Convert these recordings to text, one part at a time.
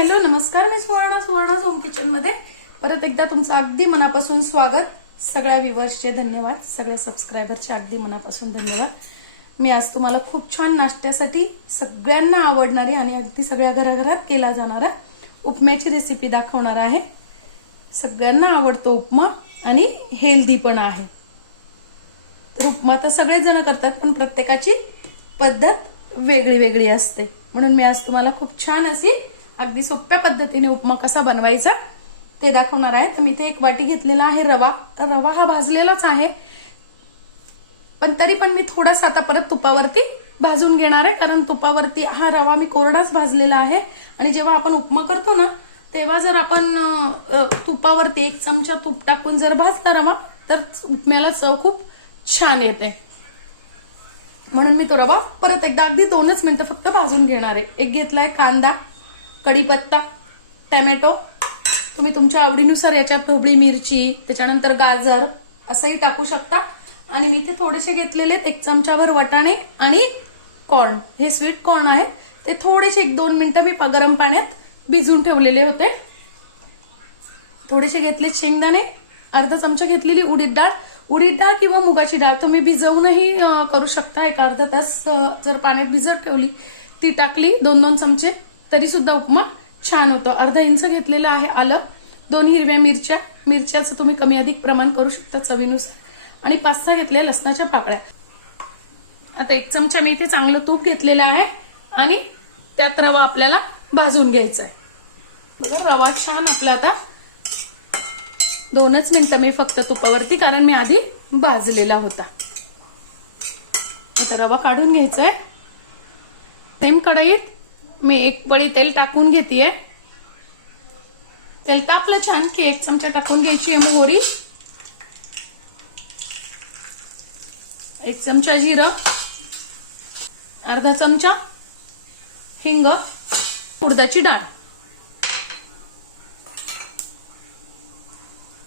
Hello नमस्कार, मी Suvarna home kitchen मध्ये परत एकदा तुमचं अगदी मनापासून स्वागत. सगळ्या व्ह्यूअर्सचे धन्यवाद, सगळ्या सबस्क्रायबरचे अगदी मनापासून धन्यवाद. मी आज तुम्हाला खूप छान नाश्त्यासाठी सगळ्यांना आवडणारी आणि अगदी सगळ्या घराघरात केला जाणारा उपम्याची रेसिपी दाखवणार आहे. सगळ्यांना आवडतो उपमा आणि हेल्दी पण आहे. तर उपमा तर सगळेच जण करतात, पण प्रत्येकाची पद्धत वेगळी वेगळी असते. म्हणून मी आज तुम्हाला खूप छान अशी अगदी सोप्या पद्धतीने उपमा कसा बनवायचा ते दाखवणार आहे. तर मी इथे एक वाटी घेतलेला आहे रवा. रवा हा भाजलेलाच आहे, पण तरी पण मी थोडासा आता परत तुपावरती भाजून घेणार आहे, कारण तुपावरती हा रवा मी कोरडाच भाजलेला आहे. आणि जेव्हा आपण उपमा करतो ना, तेव्हा जर आपण तुपावरती 1 चमचा तूप टाकून जर भाजला रवा, तर उपम्याला चव खूप छान येते. म्हणून मी तो रवा परत एकदा अगदी 2च मिनिटं फक्त भाजून घेणार आहे. एक घेतलाय कांदा, कढीपत्ता, टोमॅटो, तुम्ही तुमच्या आवडीनुसार याच्यात ढोबळी मिरची, त्याच्यानंतर गाजर असंही टाकू शकता. आणि मी इथे थोडेसे घेतलेले 1 चमचाभर वाटाणे आणि कॉर्न, हे स्वीट कॉर्न आहे. ते थोडेसे 1-2 मिनिटं मी गरम पाण्यात भिजून ठेवलेले होते. थोडेसे घेतले शेंगदाणे, अर्धा चमचा घेतलेली उडीद डाळ किंवा मुगाची डाळ तुम्ही भिजवूनही करू शकता. 1 अर्धा तास जर पाण्यात भिजत ठेवली, ती टाकली 2-2 चमचे, तरी सुद्धा उपमा छान होतो. अर्धा इंच घेतलेलं आहे आलं, 2 हिरव्या मिरच्याचं तुम्ही कमी अधिक प्रमाण करू शकता चवीनुसार, आणि 5-6 घेतल्या लसणाच्या पाकळ्या. आता 1 चमचा मी इथे चांगलं तूप घेतलेलं आहे आणि त्यात रवा आपल्याला भाजून घ्यायचा आहे. बघा रवा छान आपला आता 2च मिनिटं मी फक्त तुपावरती, कारण मी आधी भाजलेला होता. आता रवा काढून घ्यायचा आहे. सेम कढईत मी 1 पळी तेल टाकून घेतेय. तेल तापलं छान की 1 चमचा टाकून घ्यायची आहे मोहरी, 1 चमचा जिरं, अर्धा चमचा हिंग, उडदाची डाळ,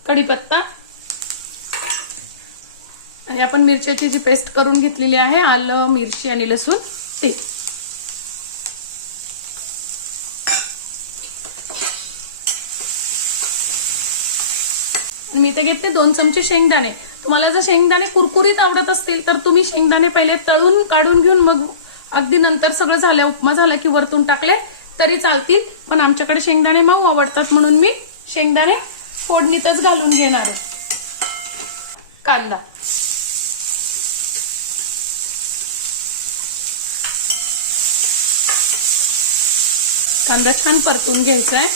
कढीपत्ता, आणि आपण मिरच्याची जी पेस्ट करून घेतलेली आहे, आलं, मिरची आणि लसूण, ते. मी इथे घेतले 2 चमचे शेंगदाणे. तुम्हाला जर शेंगदाणे कुरकुरीत आवडत असतील तर तुम्ही शेंगदाणे पहिले तळून काढून घेऊन मग अगदी नंतर सगळं झालं, उपमा झाला की वरतून टाकले तरी चालतील. पण आमच्याकडे शेंगदाणे मऊ आवडतात, म्हणून मी शेंगदाणे फोडणीतच घालून घेणार आहे. कांदा, कांदा छान परतून घ्यायचा आहे.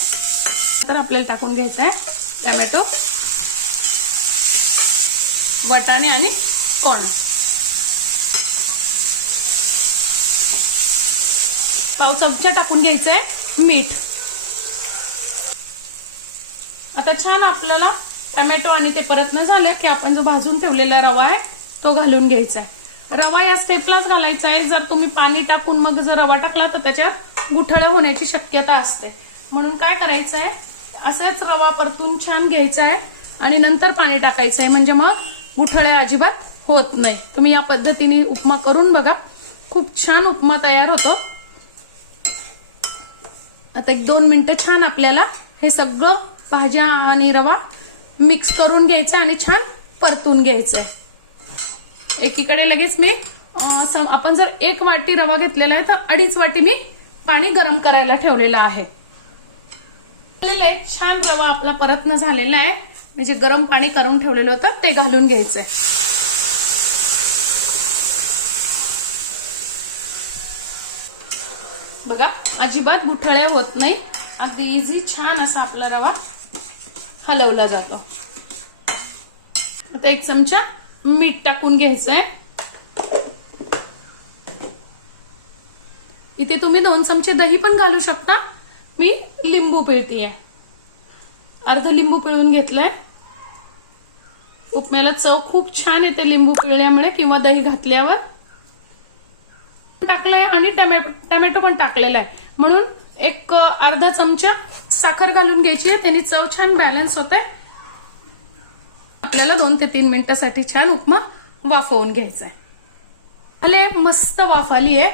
तर आपल्याला टाकून घ्यायचा आहे टोमॅटो, वाटाणे आणि कॉर्न. पाव चमचा टाकून घ्यायचं आहे मीठ. आता छान आपल्याला टोमॅटो आणि ते परतणं झालं की आपण जो भाजून ठेवलेला रवा आहे तो घालून घ्यायचा आहे. रवा या स्टेपलाच घालायचा आहे. जर तुम्ही पाणी टाकून मग जर रवा टाकला तर त्याच्यात गुठळ्या होण्याची शक्यता असते. म्हणून काय करायचं आहे, असाच रवा परतून छान घ्यायचा आहे आणि नंतर पाणी टाकायचं आहे, म्हणजे मग गुठळ्या अजिबात होत नाही. तुम्ही या पद्धतीने उपमा करून बघा, खूप छान उपमा तयार होतो. आता 1-2 मिनिटं छान आपल्याला हे सगळं भाज्या आणि रवा मिक्स करून घ्यायचं आणि छान परतून घ्यायचंय. एकीकडे लगेच मी आपण जर 1 वाटी रवा घेतलेला आहे तर 2.5 वाटी मी पाणी गरम करायला ठेवलेलं आहे. छान रवा आपला परतणं झालेला आहे, म्हणजे गरम पाणी करून ठेवलेलं होतं ते घालून घ्यायचंय. बघा अजिबात गुठळ्या होत नाही, अगदी इझी छान असा आपला रवा हलवला जातो. आता 1 चमचा मीठ टाकून घ्यायचंय. इथे तुम्ही 2 चमचे दही पण घालू शकता. मी लिंबू पिळतीये, अर्ध लिंबू पिळून घेतलंय. उपम्याला चव खूप छान येते लिंबू पिळल्यामुळे किंवा दही घातल्यावर. टाकलंय आणि टोमॅटो पण टाकलेला आहे, म्हणून 1 अर्धा चमचा साखर घालून घ्यायची आहे. त्याने चव छान बॅलन्स होते. आपल्याला 2 ते 3 मिनिटांसाठी छान उपमा वाफवून घ्यायचा आहे. आले मस्त वाफ आली आहे,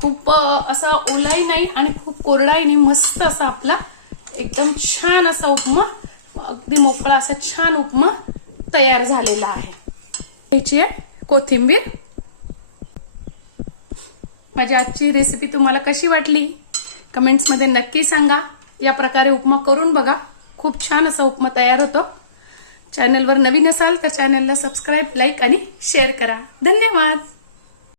खूप असा ओलाही नाही आणि खूप कोरडा आणि मस्त असा आपला एकदम छान असा उपमा, अगदी मोकळा असा छान उपमा तयार झालेला आहे. ह्याची आहे कोथिंबीर. माझी आजची रेसिपी तुम्हाला कशी वाटली कमेंट्स मध्ये नक्की सांगा. या प्रकारे उपमा करून बघा, खूप छान असा उपमा तयार होतो. चॅनलवर नवीन असाल तर चॅनलला सबस्क्राईब, लाईक आणि शेअर करा. धन्यवाद.